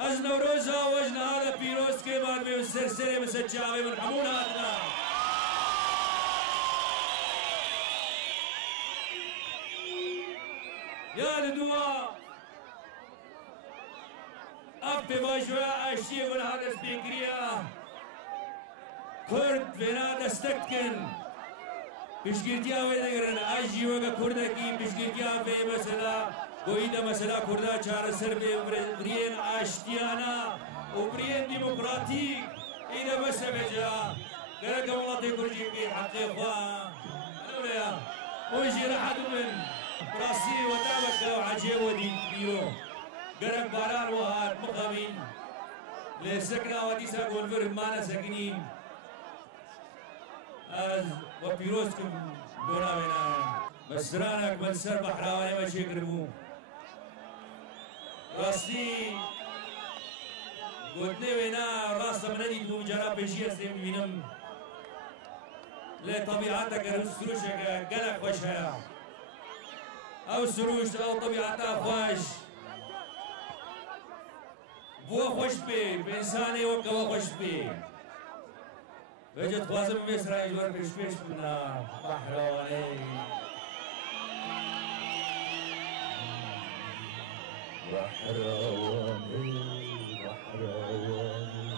از نوروز و وجنهاد پیروز که بعد به سرسره مسجعه مرحمون هاتنا یا لدوا اب بواجوه اشتی ونهاد اسپینگریا کرد ونا دستک کن بشگیرتیا ویدگرن اجی وگا کردکی بشگیرتیا وی مثلا گویده مثلا کرده چهار سر به برین آشتیانا و برین دموکراتیک اینه بس بجا گرگ مولات کرجی بی حقی خواه نوریا ویجی راحت من براسی و دعوت و عجیب و دین بیرو گرگ باران و هات مقامین لسکنا و دیسا گونفر مانا سکنیم از و پیروز کم دونا بینا بسرانك بنسر بحراواني ما شكرمو راسي قلت لي وينا راس منادي تو جرا بشي اسم منم لطبيعتك سروشك قلق وشها او سروش او طبيعتها خوش بو خوش بي بإنساني وقوا خوش بي فجت خوازم بإسرائيل ور بشبش منا بحراواني بحراواني بحراواني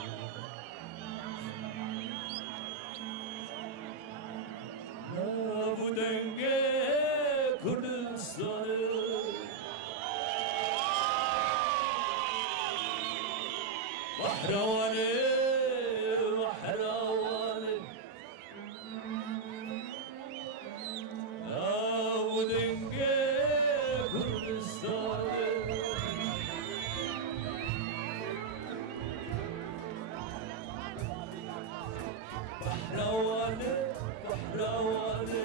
نابو دنگه کردستان بحراواني بحراواني نابو دنگه کردستان بحراواني بحراواني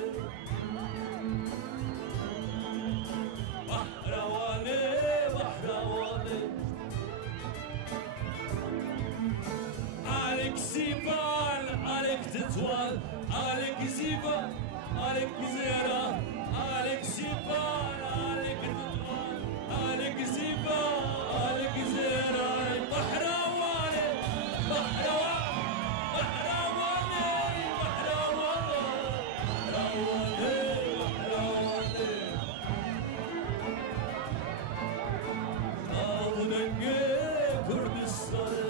بحراواني بحراواني تطوال عليك زيبا عليك زيرا عليك زيبا عليك تطوال عليك زيبا عليك زيرا بحراواني بحراواني بحراواني بحراواني بحراواني آودنگه کردستان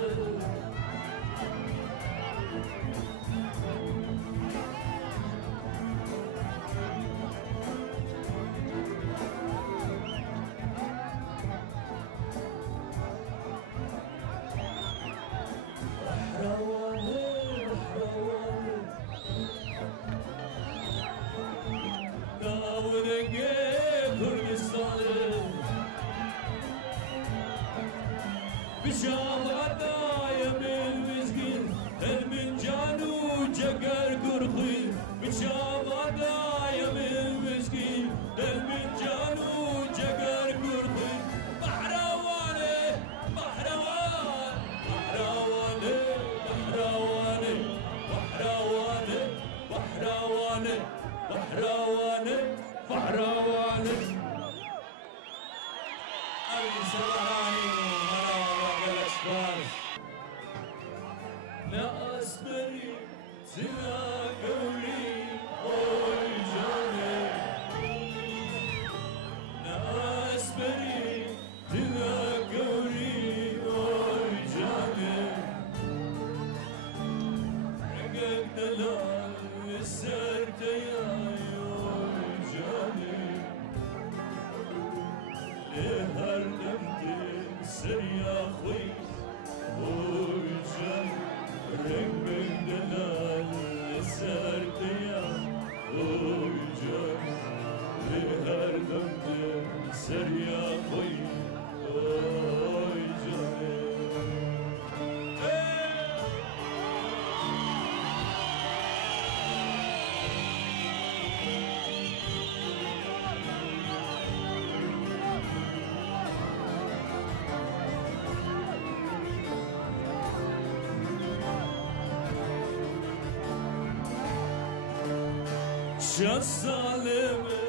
Şans zalimi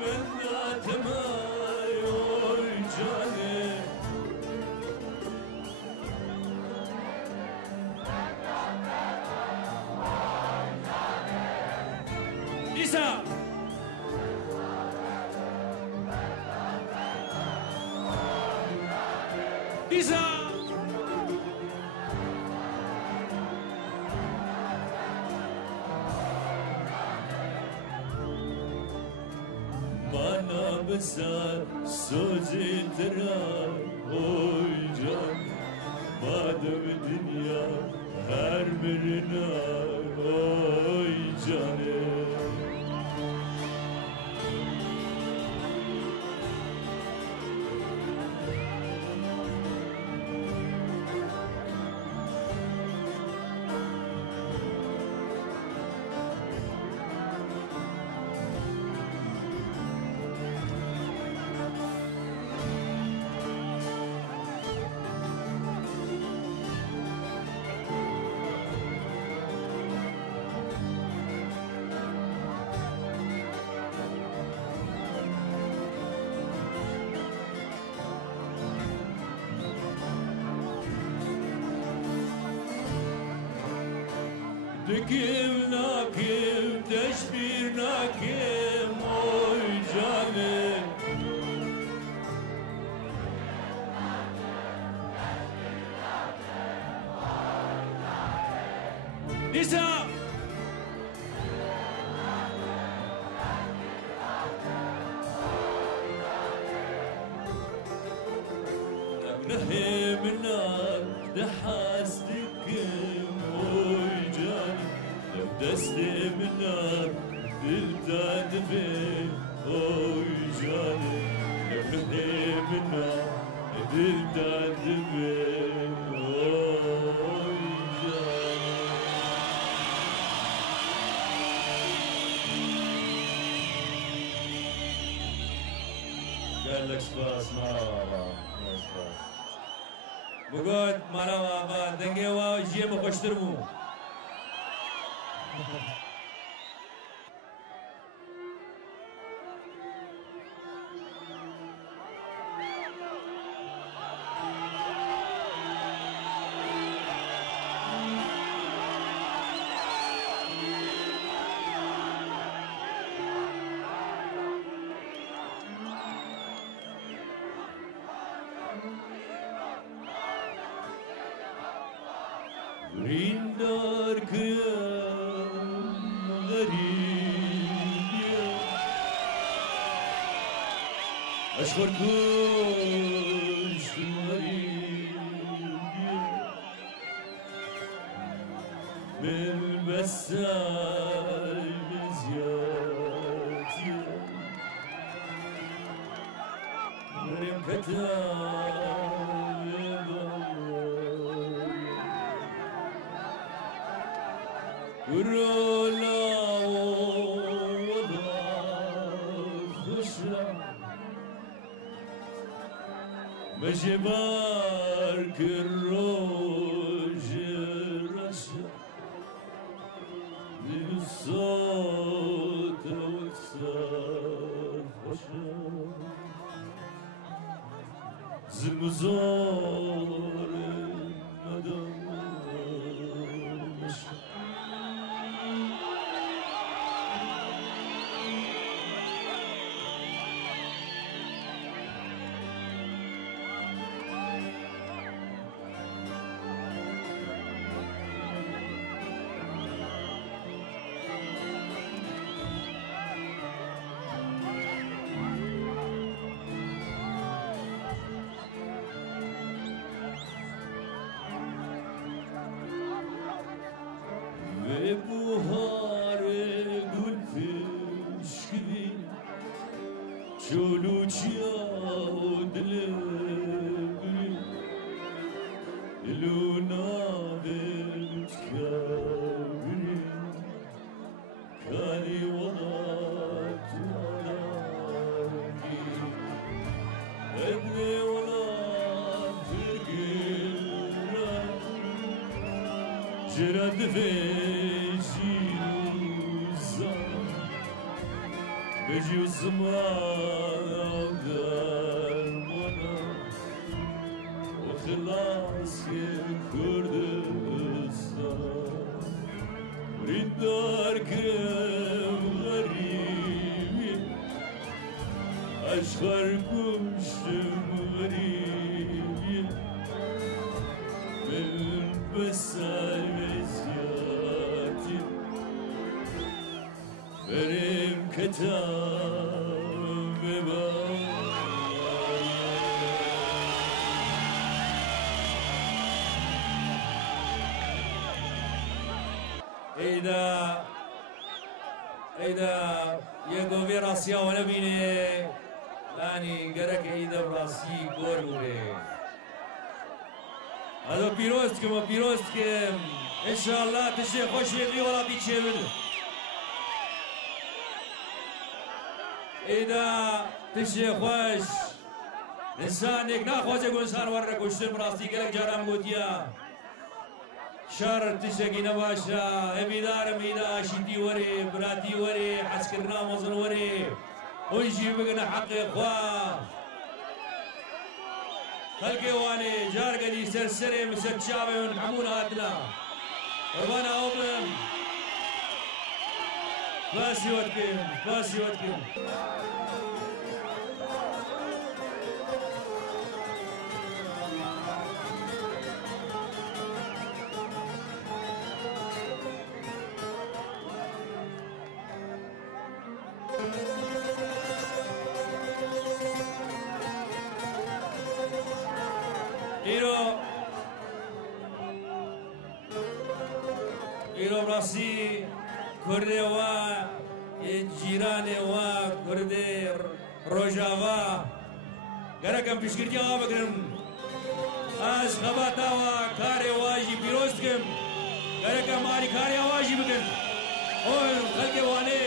minnetime oy canım İsa İsa بسر سوزی ترا oy can madem dünya her birine oy canım Dikim nakim, teşbir nakim, oy canım İsa نهمنا دحاستكم oy canım Desti minar dilden ve oy canım Nefhimina dilden ve oy canım Gellek spas marava بگوید مرا آقا دنگه و جیم خوشتر مو Rindar kıyam garip Aşkar kuştum garip Melbessel mezyati Merim ketam Rola ola khusha Mejibar kiroj rasha Nusot waksar khusha Zimzor madam Ve buhare gül pişkili Çoluçya odle gül Luna velut kâbri Kani valat alâgi Ebne valat gülra Cerad ve Bejuzma dermana O xilas ke Kurdistan Rindar krem garibi Aşkar kuştum garibi Ben besel mezyati Benim ketam ve إذا يقو في راسيا ولا بيني لاني قرك إذا براسي قولي هذا بيروستكم إن شاء الله تشي خوش يغلي ولا بيتشيبل إذا تشي خوش إنسانك ناخوش يقول إنسان ورق وشتر براسي قلق جارم قوتيا شر تشتكي نباشا اميدارم إذا شدي وري براتي وري حسكرنا مصر وري ونجي بقنا حق إخوة خلقي واني جارقني سرسري مسكشابي ونحمون هاتنا ربنا أوبن باسي واتكم ایرو براسی کرده و جیران و کرده روجاوا گرکم پیشگیری آوا بگرم از خباتا و کار واجی پیروز کم گرکم ماری کار واجی بگن اون خلق وانه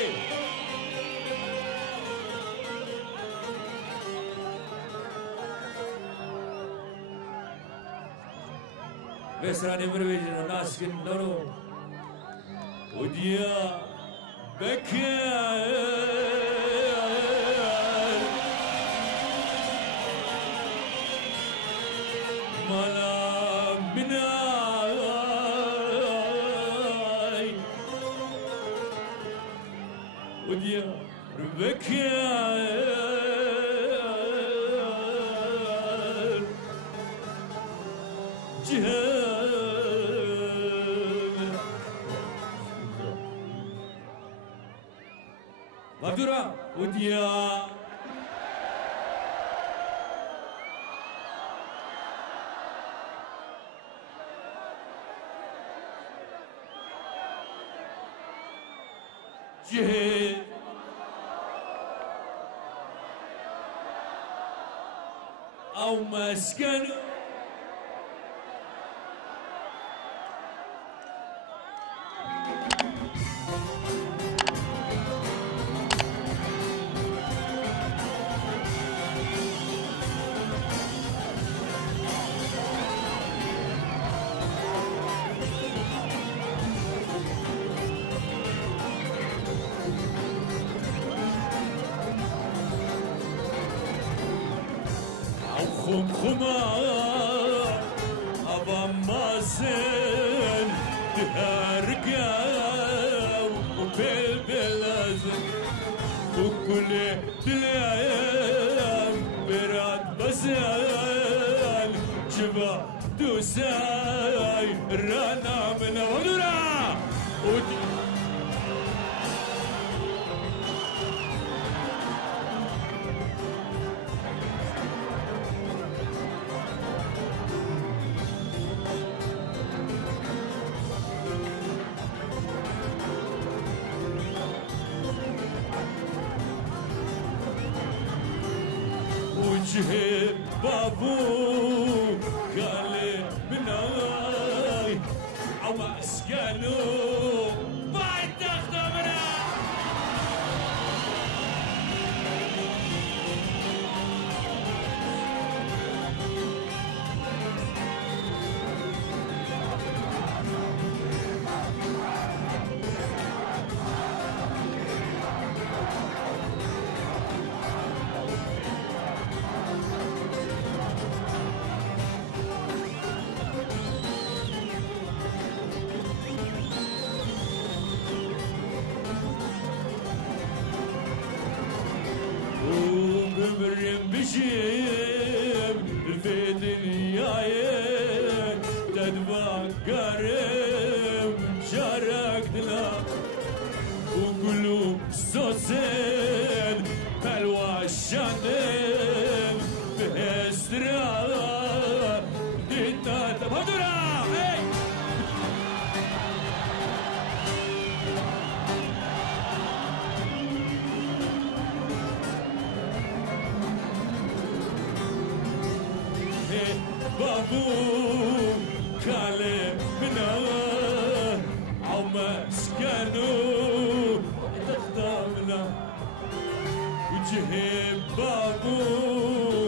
بسرانی مرویجن ناس کن دارو وديا بكر ملا مناي وديا بكر Madura وديا جهد أو مسكن خمخمة أبا مازن تهرقا وبالبلازن وكل دليم براد بزن جبا دوساي رانا من ودورا وجهي بابو قال مناي او اسكنو بايد تخدمنا بجيب في دنياي تتفكر شارك دلا وقلوب صوصين بالواشانين بهسترا دينا تبادرا بابو كلم منا او مسكنو تخدمنا وجهي بابو